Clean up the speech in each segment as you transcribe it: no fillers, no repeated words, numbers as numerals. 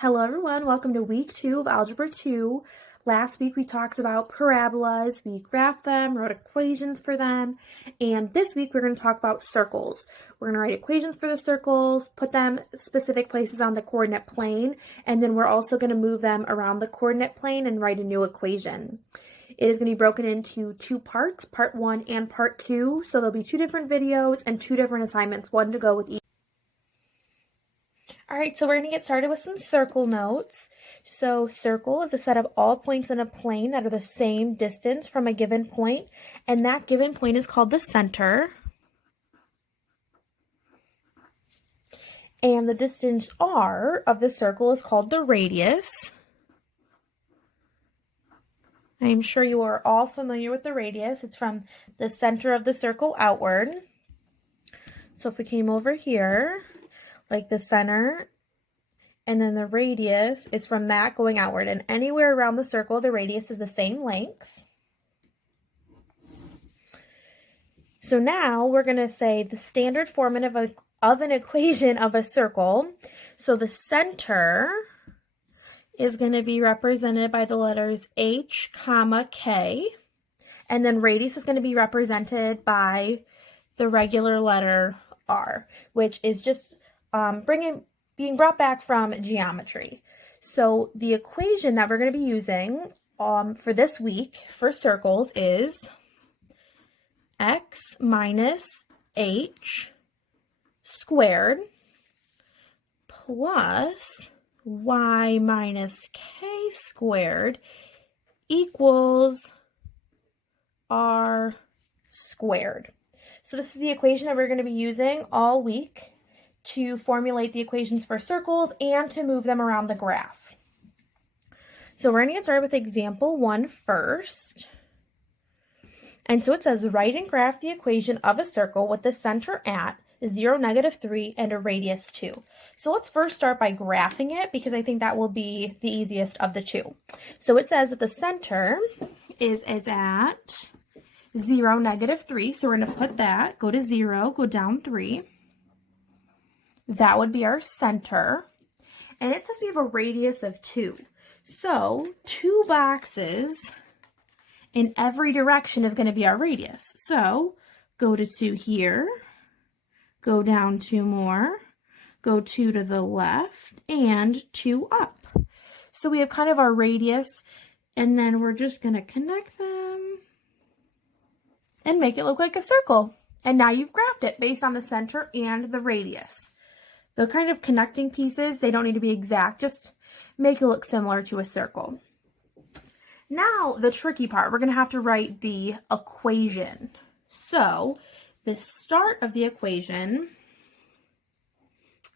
Hello everyone, welcome to week 2 of Algebra 2. Last week we talked about parabolas, we graphed them, wrote equations for them, and this week we're going to talk about circles. We're going to write equations for the circles, put them specific places on the coordinate plane, and then we're also going to move them around the coordinate plane and write a new equation. It is going to be broken into 2 parts, part 1 and part 2, so there'll be 2 different videos and 2 different assignments, one to go with each. Alright, so we're going to get started with some circle notes. So circle is a set of all points in a plane that are the same distance from a given point, and that given point is called the center. And the distance r of the circle is called the radius. I am sure you are all familiar with the radius. It's from the center of the circle outward. So if we came over here, like the center, and then the radius is from that going outward, and anywhere around the circle the radius is the same length. So now we're going to say the standard form of an equation of a circle. So the center is going to be represented by the letters h, comma, k, and then radius is going to be represented by the regular letter r, which is just being brought back from geometry. So the equation that we're going to be using for this week for circles is x minus h squared plus y minus k squared equals r squared. So this is the equation that we're going to be using all week to formulate the equations for circles and to move them around the graph. So we're going to get started with example 1 first. And so it says, write and graph the equation of a circle with the center at 0, -3, and a radius 2. So let's first start by graphing it because I think that will be the easiest of the two. So it says that the center is at 0, -3. So we're going to put that, go to 0, go down 3. That would be our center. And it says we have a radius of 2. So 2 boxes in every direction is going to be our radius. So go to 2 here, go down 2 more, go 2 to the left, and 2 up. So we have kind of our radius, and then we're just going to connect them and make it look like a circle. And now you've graphed it based on the center and the radius. The kind of connecting pieces, they don't need to be exact, just make it look similar to a circle. Now, the tricky part, we're going to have to write the equation. So, the start of the equation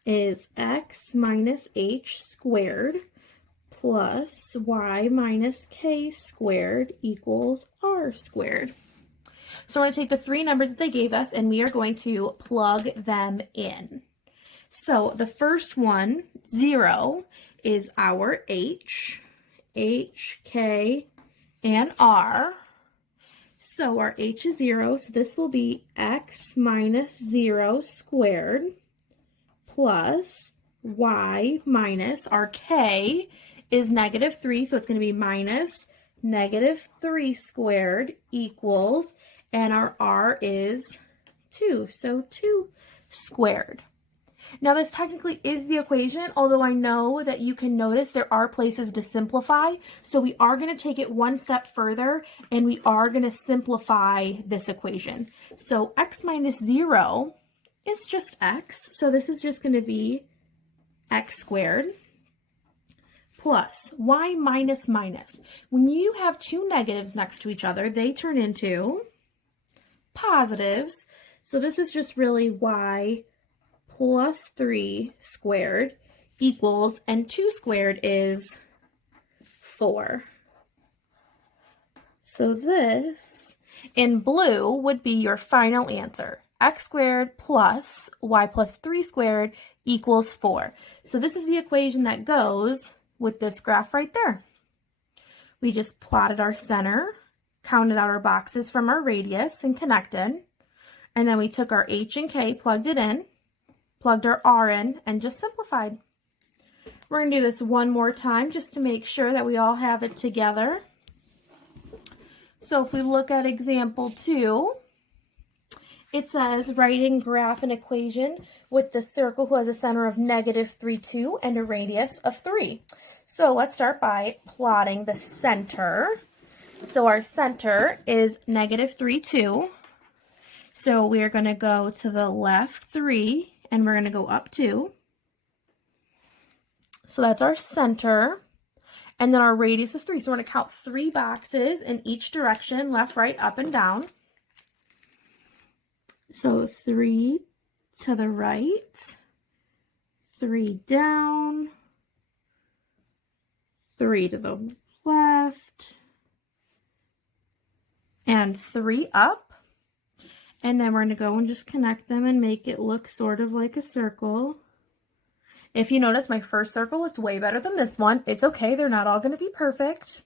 is x minus h squared plus y minus k squared equals r squared. So, we're going to take the 3 numbers that they gave us and we are going to plug them in. So the first one, 0, is our h, k, and r. So our h is 0, so this will be x minus 0 squared plus y minus, our k is -3, so it's going to be minus -3 squared equals, and our r is 2, so 2 squared. Now this technically is the equation, although I know that you can notice there are places to simplify. So we are going to take it one step further and we are going to simplify this equation. So x minus 0 is just x. So this is just going to be x squared plus y minus minus. When you have 2 negatives next to each other, they turn into positives. So this is just really y plus 3 squared equals, and 2 squared is 4. So this, in blue, would be your final answer. X squared plus y plus 3 squared equals 4. So this is the equation that goes with this graph right there. We just plotted our center, counted out our boxes from our radius and connected, and then we took our h and k, plugged it in, plugged our r in, and just simplified. We're going to do this one more time just to make sure that we all have it together. So if we look at example 2, it says write and graph an equation with the circle who has a center of -3, 2 and a radius of 3. So let's start by plotting the center. So our center is -3, 2. So we're going to go to the left 3 and we're going to go up 2. So that's our center. And then our radius is 3. So we're going to count 3 boxes in each direction, left, right, up, and down. So 3 to the right, 3 down, 3 to the left, and 3 up. And then we're going to go and just connect them and make it look sort of like a circle. If you notice my first circle, it's way better than this one. It's okay, they're not all going to be perfect.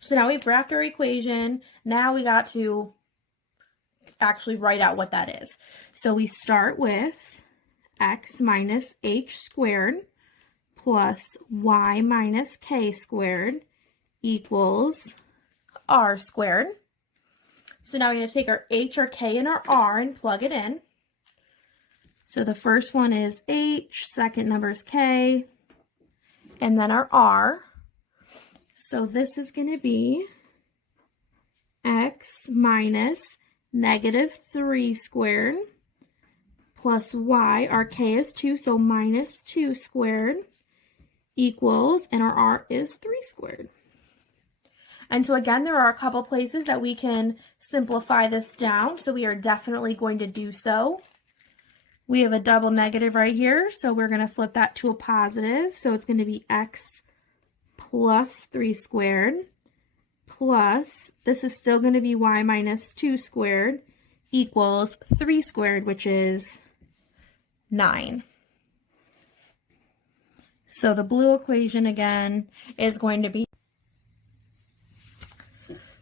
So now we've graphed our equation. Now we got to actually write out what that is. So we start with x minus h squared plus y minus k squared equals r squared. So now we're going to take our h, our k, and our r and plug it in. So the first one is h, second number is k, and then our r. So this is going to be x minus -3 squared plus y, our k is 2, so -2 squared equals, and our r is 3 squared. And so again, there are a couple places that we can simplify this down, so we are definitely going to do so. We have a double negative right here, so we're going to flip that to a positive. So it's going to be x plus 3 squared plus, this is still going to be y minus 2 squared equals 3 squared, which is 9. So the blue equation again is going to be,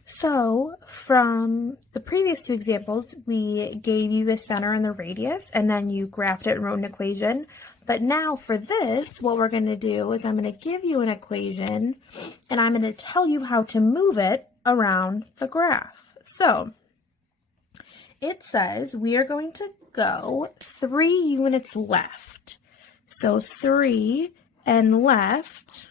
so from the previous 2 examples, we gave you the center and the radius, and then you graphed it and wrote an equation. But now for this, what we're going to do is I'm going to give you an equation, and I'm going to tell you how to move it around the graph. So it says we are going to go 3 units left. So 3 and left,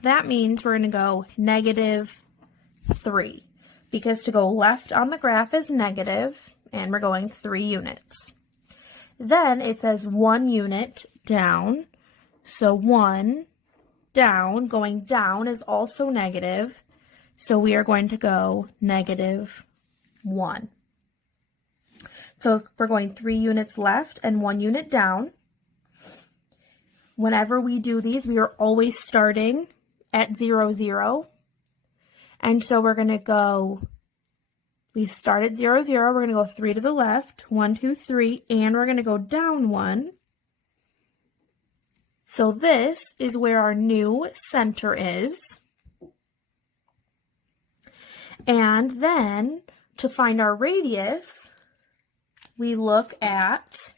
that means we're going to go -3. Because to go left on the graph is negative, and we're going 3 units. Then it says 1 unit down, so 1 down, going down is also negative, so we are going to go -1. So we're going 3 units left and 1 unit down. Whenever we do these, we are always starting at 0, 0. And so we're going to go, we start at 0, 0, we're going to go 3 to the left, 1, 2, 3, and we're going to go down 1. So this is where our new center is. And then to find our radius, we look at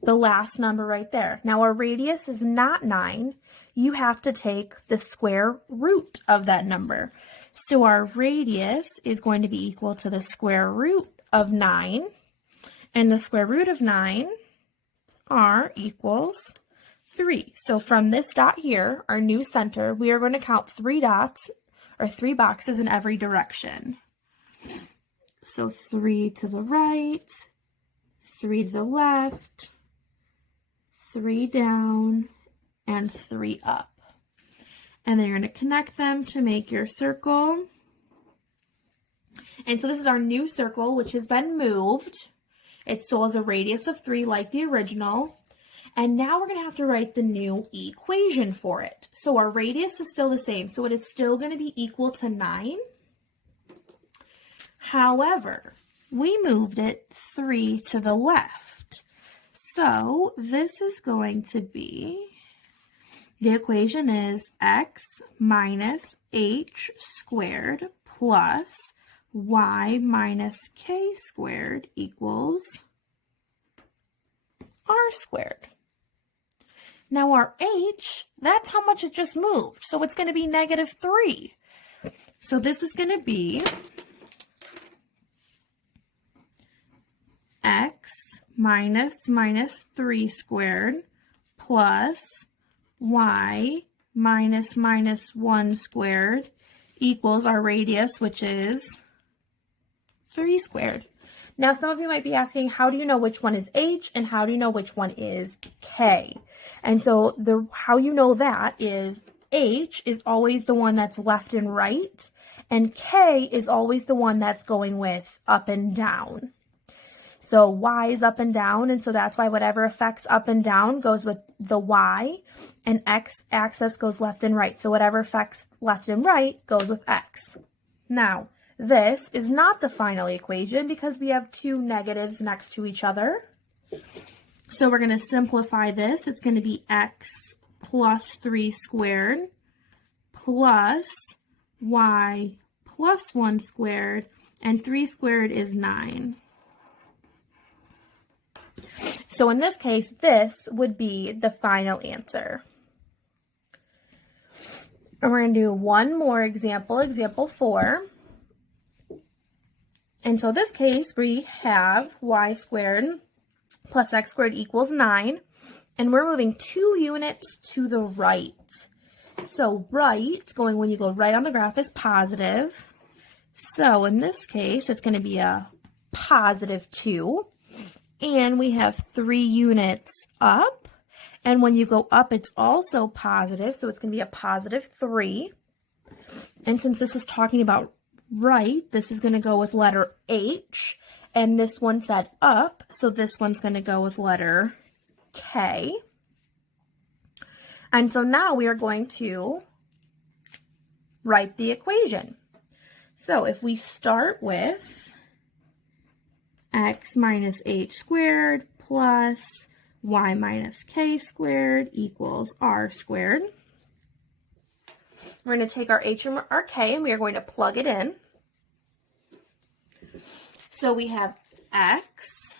the last number right there. Now our radius is not 9. You have to take the square root of that number. So our radius is going to be equal to the square root of 9. And the square root of 9, r, equals 3. So from this dot here, our new center, we are going to count 3 dots, or 3 boxes in every direction. So 3 to the right, 3 to the left, 3 down, and 3 up. And then you're going to connect them to make your circle. And so this is our new circle, which has been moved. It still has a radius of 3 like the original. And now we're going to have to write the new equation for it. So our radius is still the same. So it is still going to be equal to 9. However, we moved it 3 to the left. So this is going to be, the equation is x minus h squared plus y minus k squared equals r squared. Now our h, that's how much it just moved. So it's going to be -3. So this is going to be x minus 3 squared plus y minus 1 squared equals our radius, which is 3 squared. Now, some of you might be asking, how do you know which one is h and how do you know which one is k? And so how you know that is h is always the one that's left and right, and k is always the one that's going with up and down. So y is up and down, and so that's why whatever affects up and down goes with the y, and x axis goes left and right. So whatever affects left and right goes with x. Now, this is not the final equation because we have two negatives next to each other. So we're going to simplify this. It's going to be x plus 3 squared plus y plus 1 squared, and 3 squared is 9. So in this case, this would be the final answer. And we're going to do one more example, example 4. And so this case, we have y squared plus x squared equals 9. And we're moving 2 units to the right. So right, when you go right on the graph, is positive. So in this case, it's going to be a positive 2. And we have 3 units up. And when you go up, it's also positive. So it's going to be a positive 3. And since this is talking about right, this is going to go with letter H. And this one said up. So this one's going to go with letter K. And so now we are going to write the equation. So if we start with x minus h squared plus y minus k squared equals r squared. We're going to take our h and our k and we are going to plug it in. So we have x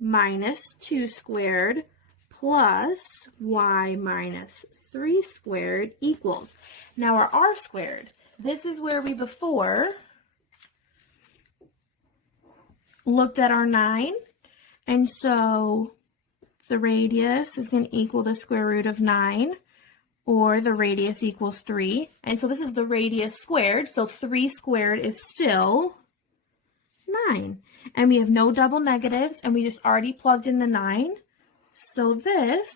minus 2 squared plus y minus 3 squared equals. Now our r squared, this is where we before looked at our 9, and so the radius is going to equal the square root of 9, or the radius equals 3, and so this is the radius squared, so 3 squared is still 9, and we have no double negatives, and we just already plugged in the 9, so this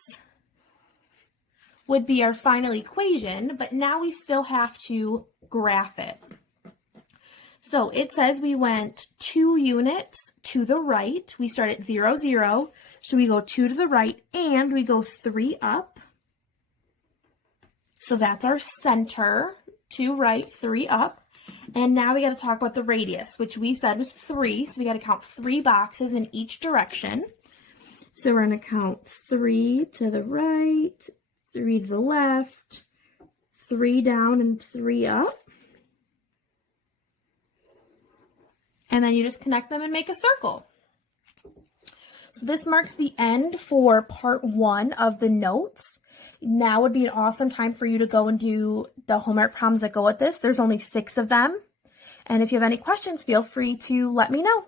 would be our final equation, but now we still have to graph it. So it says we went 2 units to the right. We start at 0, 0. So we go 2 to the right and we go 3 up. So that's our center. 2 right, 3 up. And now we got to talk about the radius, which we said was 3. So we got to count 3 boxes in each direction. So we're going to count 3 to the right, 3 to the left, 3 down, and 3 up. And then you just connect them and make a circle. So this marks the end for part 1 of the notes. Now would be an awesome time for you to go and do the homework problems that go with this. There's only 6 of them. And if you have any questions, feel free to let me know.